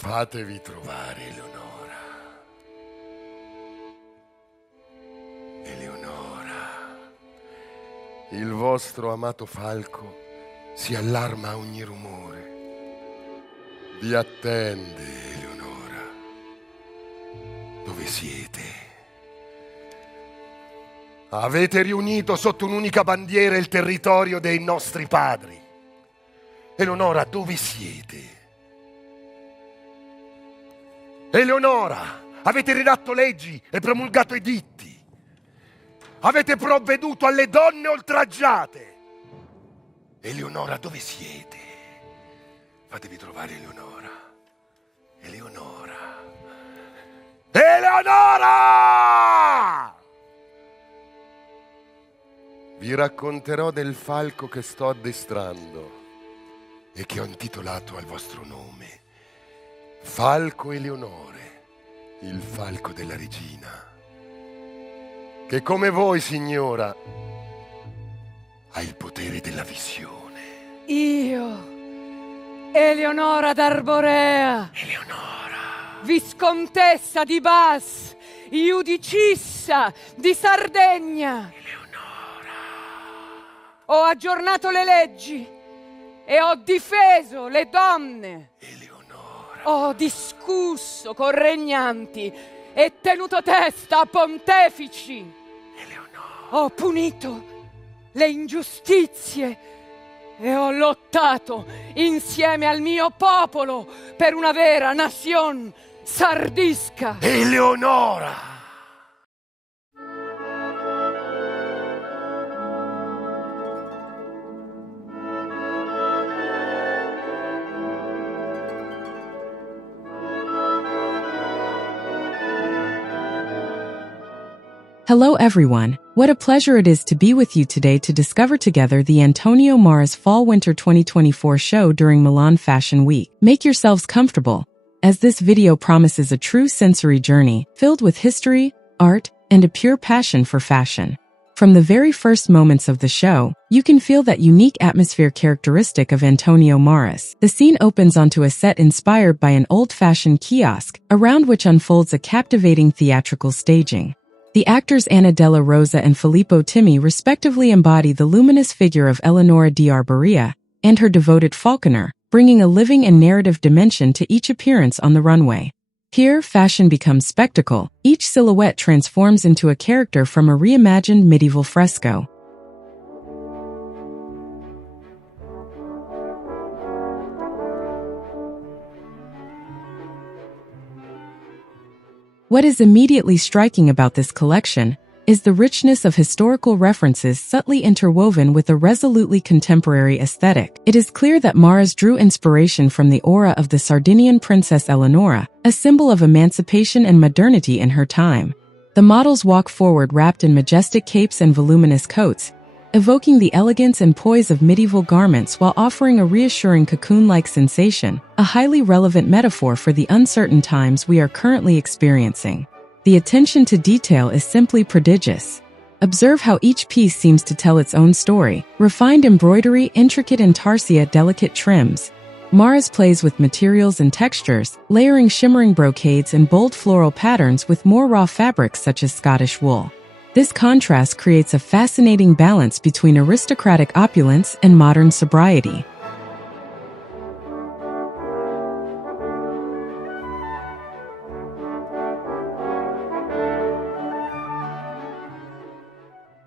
Fatevi trovare, Eleonora. Eleonora, il vostro amato falco si allarma a ogni rumore. Vi attende, Eleonora. Dove siete? Avete riunito sotto un'unica bandiera il territorio dei nostri padri. Eleonora, dove siete? Eleonora, avete redatto leggi e promulgato editti. Avete provveduto alle donne oltraggiate. Eleonora, dove siete? Fatevi trovare, Eleonora. Eleonora. Eleonora! Vi racconterò del falco che sto addestrando e che ho intitolato al vostro nome. Falco Eleonore, il falco della regina, che come voi, signora, ha il potere della visione. Io, Eleonora d'Arborea, Eleonora, viscontessa di Bas, iudicissa di Sardegna, Eleonora, ho aggiornato le leggi e ho difeso le donne. Ho discusso con regnanti e tenuto testa a pontefici. Eleonora. Ho punito le ingiustizie e ho lottato insieme al mio popolo per una vera nazione sardisca. Eleonora! Hello everyone, what a pleasure it is to be with you today to discover together the Antonio Maras Fall-Winter 2024 show during Milan Fashion Week. Make yourselves comfortable, as this video promises a true sensory journey, filled with history, art, and a pure passion for fashion. From the very first moments of the show, you can feel that unique atmosphere characteristic of Antonio Maras. The scene opens onto a set inspired by an old-fashioned kiosk, around which unfolds a captivating theatrical staging. The actors Anna Della Rosa and Filippo Timmi respectively embody the luminous figure of Eleonora di Arborea and her devoted falconer, bringing a living and narrative dimension to each appearance on the runway. Here, fashion becomes spectacle. Each silhouette transforms into a character from a reimagined medieval fresco. What is immediately striking about this collection is the richness of historical references subtly interwoven with a resolutely contemporary aesthetic. It is clear that Maras drew inspiration from the aura of the Sardinian princess Eleonora, a symbol of emancipation and modernity in her time. The models walk forward wrapped in majestic capes and voluminous coats, evoking the elegance and poise of medieval garments while offering a reassuring cocoon-like sensation, a highly relevant metaphor for the uncertain times we are currently experiencing. The attention to detail is simply prodigious. Observe how each piece seems to tell its own story. Refined embroidery, intricate intarsia, delicate trims. Maras plays with materials and textures, layering shimmering brocades and bold floral patterns with more raw fabrics such as Scottish wool. This contrast creates a fascinating balance between aristocratic opulence and modern sobriety.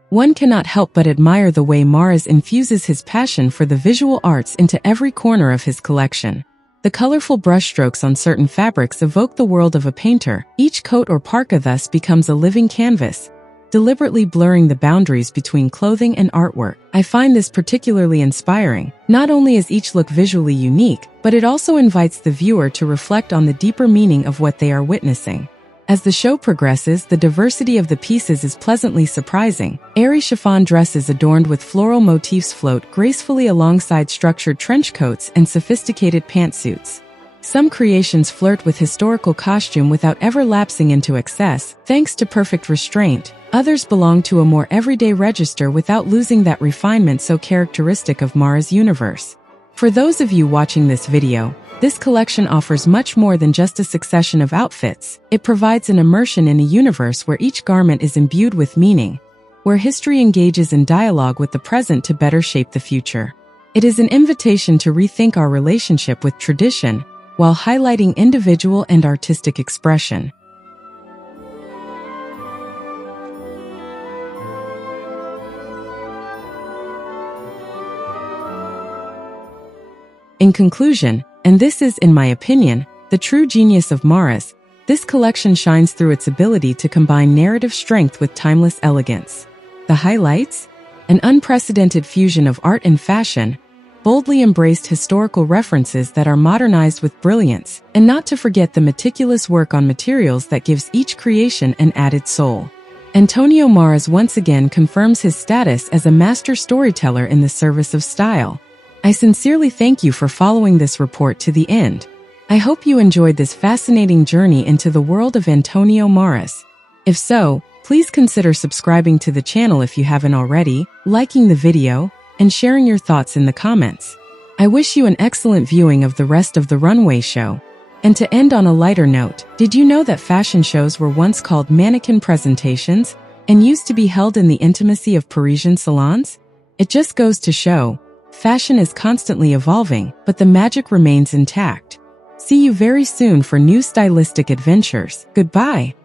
One cannot help but admire the way Maras infuses his passion for the visual arts into every corner of his collection. The colorful brushstrokes on certain fabrics evoke the world of a painter. Each coat or parka thus becomes a living canvas, deliberately blurring the boundaries between clothing and artwork. I find this particularly inspiring. Not only is each look visually unique, but it also invites the viewer to reflect on the deeper meaning of what they are witnessing. As the show progresses, the diversity of the pieces is pleasantly surprising. Airy chiffon dresses adorned with floral motifs float gracefully alongside structured trench coats and sophisticated pantsuits. Some creations flirt with historical costume without ever lapsing into excess, thanks to perfect restraint. Others belong to a more everyday register without losing that refinement so characteristic of Maras' universe. For those of you watching this video, this collection offers much more than just a succession of outfits. It provides an immersion in a universe where each garment is imbued with meaning, where history engages in dialogue with the present to better shape the future. It is an invitation to rethink our relationship with tradition while highlighting individual and artistic expression. In conclusion, and this is, in my opinion, the true genius of Maras, this collection shines through its ability to combine narrative strength with timeless elegance. The highlights? An unprecedented fusion of art and fashion, boldly embraced historical references that are modernized with brilliance, and not to forget the meticulous work on materials that gives each creation an added soul. Antonio Maras once again confirms his status as a master storyteller in the service of style. I sincerely thank you for following this report to the end. I hope you enjoyed this fascinating journey into the world of Antonio Maras. If so, please consider subscribing to the channel if you haven't already, liking the video, and sharing your thoughts in the comments. I wish you an excellent viewing of the rest of the runway show. And to end on a lighter note, did you know that fashion shows were once called mannequin presentations and used to be held in the intimacy of Parisian salons? It just goes to show, fashion is constantly evolving, but the magic remains intact. See you very soon for new stylistic adventures. Goodbye.